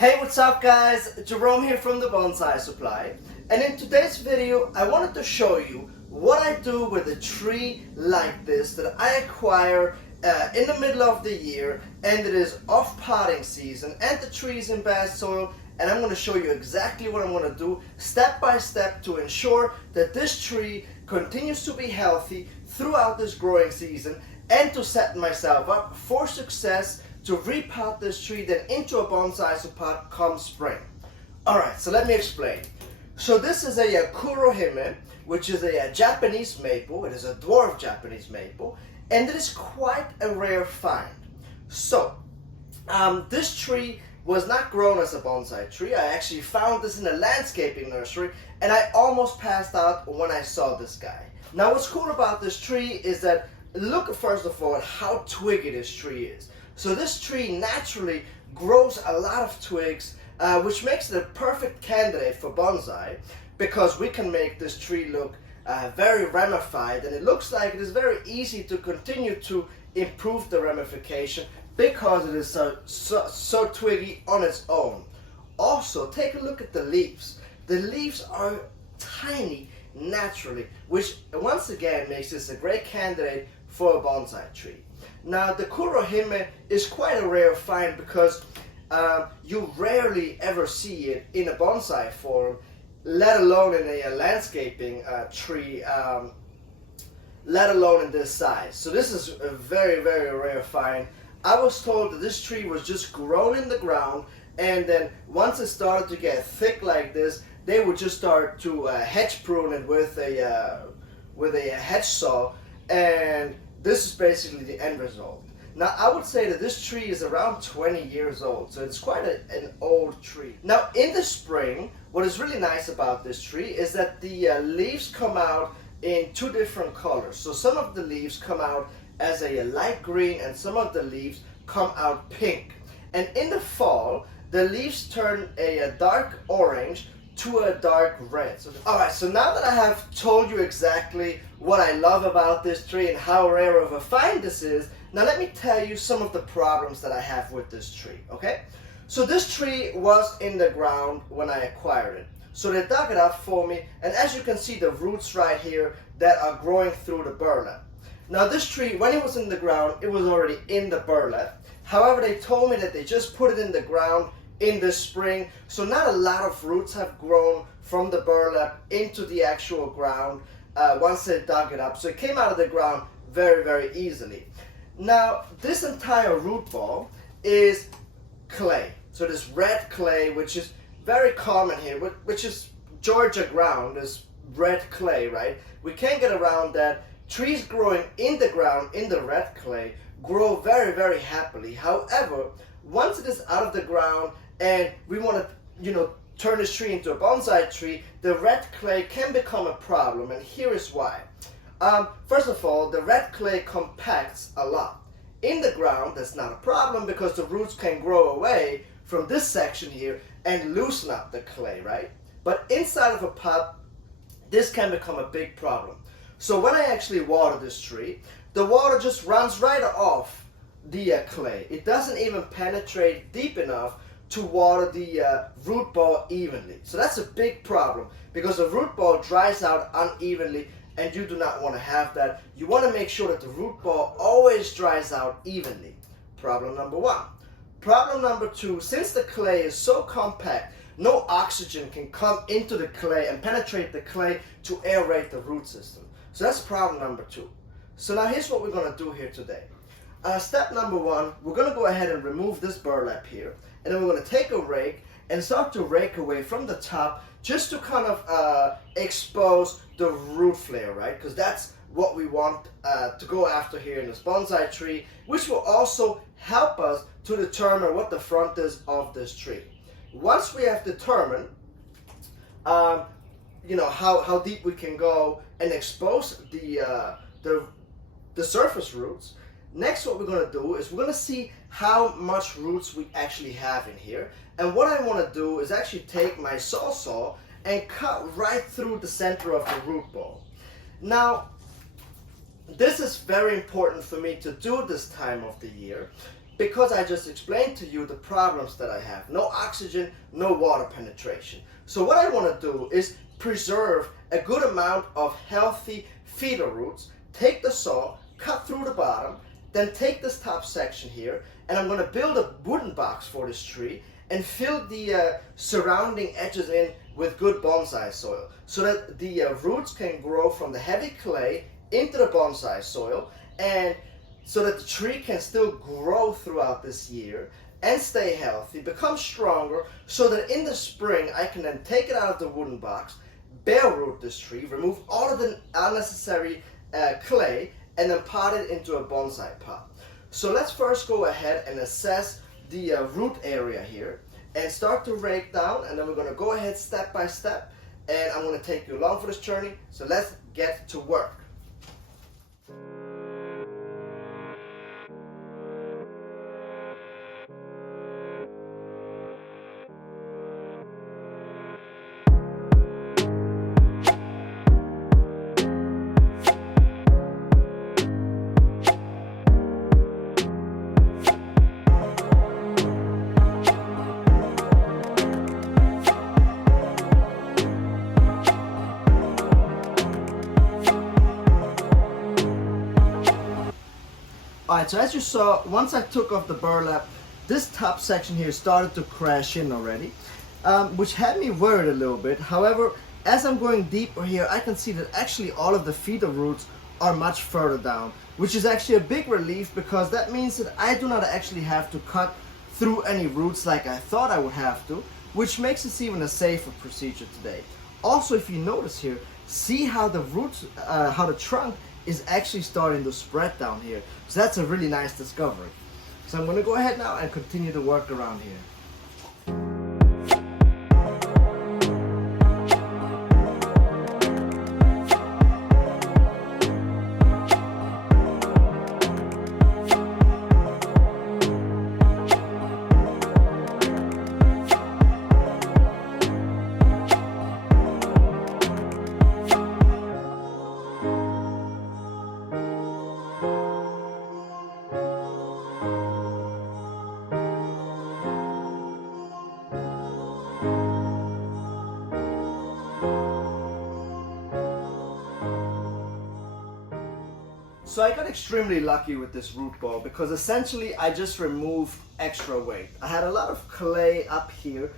Hey, what's up guys? Jerome here from the Bonsai Supply, and in today's video I wanted to show you what I do with a tree like this that I acquire in the middle of the year, and it is off potting season and the tree is in bad soil, and I'm going to show you exactly what I'm going to do step by step to ensure that this tree continues to be healthy throughout this growing season and to set myself up for success to repot this tree then into a bonsai supply come spring. Alright, so let me explain. So this is a kurohime, which is a Japanese maple. It is a dwarf Japanese maple, and it is quite a rare find. So, this tree was not grown as a bonsai tree. I actually found this in a landscaping nursery, and I almost passed out when I saw this guy. Now what's cool about this tree is that, look first of all at how twiggy this tree is. So this tree naturally grows a lot of twigs, which makes it a perfect candidate for bonsai, because we can make this tree look very ramified, and it looks like it is very easy to continue to improve the ramification because it is so twiggy on its own. Also, take a look at the leaves. The leaves are tiny naturally, which once again makes this a great candidate for a bonsai tree. Now the kurohime is quite a rare find because you rarely ever see it in a bonsai form, let alone in a landscaping tree, let alone in this size. So this is a very, very rare find. I was told that this tree was just grown in the ground, and then once it started to get thick like this, they would just start to hedge prune it with a hedge saw, and this is basically the end result. Now I would say that this tree is around 20 years old, so it's quite an old tree. Now in the spring, what is really nice about this tree is that the leaves come out in two different colors. So some of the leaves come out as a light green and some of the leaves come out pink. And in the fall, the leaves turn a dark orange to a dark red. So, alright, so now that I have told you exactly what I love about this tree and how rare of a find this is, now let me tell you some of the problems that I have with this tree, okay? So this tree was in the ground when I acquired it. So they dug it up for me, and as you can see, the roots right here that are growing through the burlap. Now this tree, when it was in the ground, it was already in the burlap. However, they told me that they just put it in the ground in the spring, so not a lot of roots have grown from the burlap into the actual ground once they dug it up. So it came out of the ground very, very easily. Now this entire root ball is clay. So this red clay, which is very common here, which is Georgia ground, is red clay, right? We can't get around that. Trees growing in the ground in the red clay grow very, very happily. However, once it is out of the ground and we want to, turn this tree into a bonsai tree, the red clay can become a problem, and here is why. First of all, the red clay compacts a lot. In the ground, that's not a problem because the roots can grow away from this section here and loosen up the clay, right? But inside of a pot, this can become a big problem. So when I actually water this tree, the water just runs right off the clay. It doesn't even penetrate deep enough to water the root ball evenly. So that's a big problem because the root ball dries out unevenly, and you do not want to have that. You want to make sure that the root ball always dries out evenly. Problem number one. Problem number two, since the clay is so compact, no oxygen can come into the clay and penetrate the clay to aerate the root system. So that's problem number two. So now here's what we're going to do here today. Step number one, we're going to go ahead and remove this burlap here, and then we're going to take a rake and start to rake away from the top just to kind of expose the root flare, right? Because that's what we want to go after here in this bonsai tree, which will also help us to determine what the front is of this tree. Once we have determined how deep we can go and expose the surface roots, next what we're going to do is we're going to see how much roots we actually have in here. And what I want to do is actually take my saw and cut right through the center of the root ball. Now, this is very important for me to do this time of the year because I just explained to you the problems that I have. No oxygen, no water penetration. So what I want to do is preserve a good amount of healthy feeder roots, take the saw, cut through the bottom, then take this top section here, and I'm going to build a wooden box for this tree and fill the surrounding edges in with good bonsai soil so that the roots can grow from the heavy clay into the bonsai soil, and so that the tree can still grow throughout this year and stay healthy, become stronger, so that in the spring I can then take it out of the wooden box, bare root this tree, remove all of the unnecessary clay, and then pot it into a bonsai pot. So let's first go ahead and assess the root area here and start to rake down, and then we're going to go ahead step by step, and I'm going to take you along for this journey. So let's get to work. Alright, so as you saw, once I took off the burlap, this top section here started to crash in already, which had me worried a little bit. However, as I'm going deeper here, I can see that actually all of the feeder roots are much further down, which is actually a big relief, because that means that I do not actually have to cut through any roots like I thought I would have to, which makes this even a safer procedure today. Also, if you notice here, see how the roots, how the trunk is actually starting to spread down here. So that's a really nice discovery. So I'm going to go ahead now and continue to work around here. So I got extremely lucky with this root ball, because essentially I just removed extra weight. I had a lot of clay up here,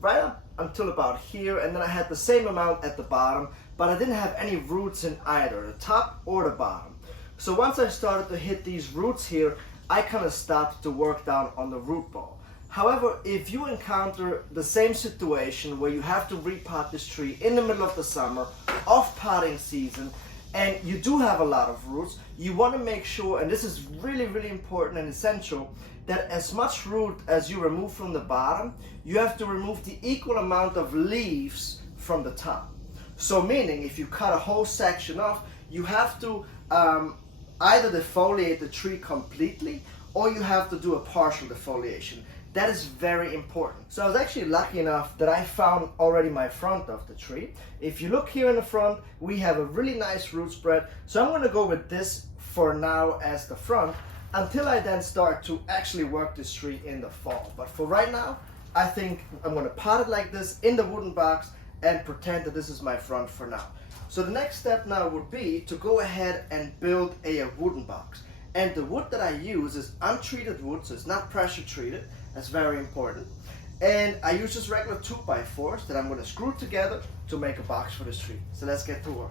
right up until about here, and then I had the same amount at the bottom, but I didn't have any roots in either the top or the bottom. So once I started to hit these roots here, I kind of stopped to work down on the root ball. However, if you encounter the same situation where you have to repot this tree in the middle of the summer, off potting season, and you do have a lot of roots, you want to make sure, and this is really, really important and essential, that as much root as you remove from the bottom, you have to remove the equal amount of leaves from the top. So meaning, if you cut a whole section off, you have to either defoliate the tree completely, or you have to do a partial defoliation. That is very important. So I was actually lucky enough that I found already my front of the tree. If you look here in the front, we have a really nice root spread. So I'm going to go with this for now as the front, until I then start to actually work this tree in the fall. But for right now, I think I'm going to pot it like this in the wooden box and pretend that this is my front for now. So the next step now would be to go ahead and build a wooden box. And the wood that I use is untreated wood, so it's not pressure treated. That's very important. And I use just regular 2x4s that I'm going to screw together to make a box for this tree. So let's get to work.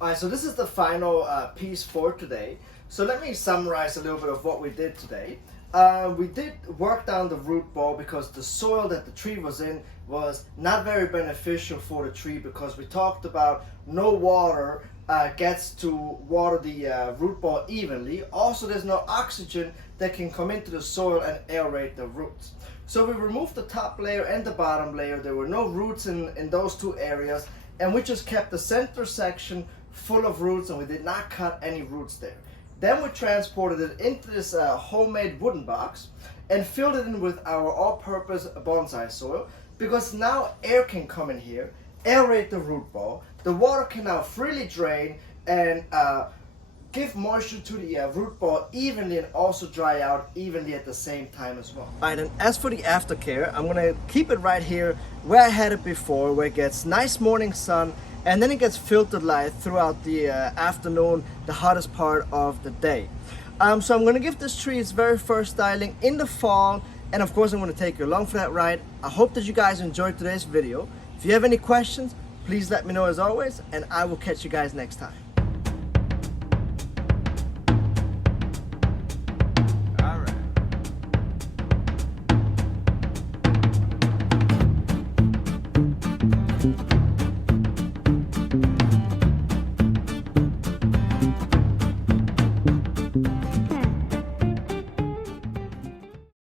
Alright, so this is the final piece for today. So let me summarize a little bit of what we did today. We did work down the root ball because the soil that the tree was in was not very beneficial for the tree, because we talked about no water gets to water the root ball evenly. Also, there's no oxygen that can come into the soil and aerate the roots. So we removed the top layer and the bottom layer. There were no roots in those two areas, and we just kept the center section full of roots, and we did not cut any roots there. Then we transported it into this homemade wooden box and filled it in with our all-purpose bonsai soil, because now air can come in here, aerate the root ball. The water can now freely drain and give moisture to the root ball evenly, and also dry out evenly at the same time as well. Alright, and as for the aftercare, I'm gonna keep it right here where I had it before, where it gets nice morning sun, and then it gets filtered light throughout the afternoon, the hottest part of the day. So I'm gonna give this tree its very first styling in the fall, and of course I'm gonna take you along for that ride. I hope that you guys enjoyed today's video. If you have any questions, please let me know as always, and I will catch you guys next time.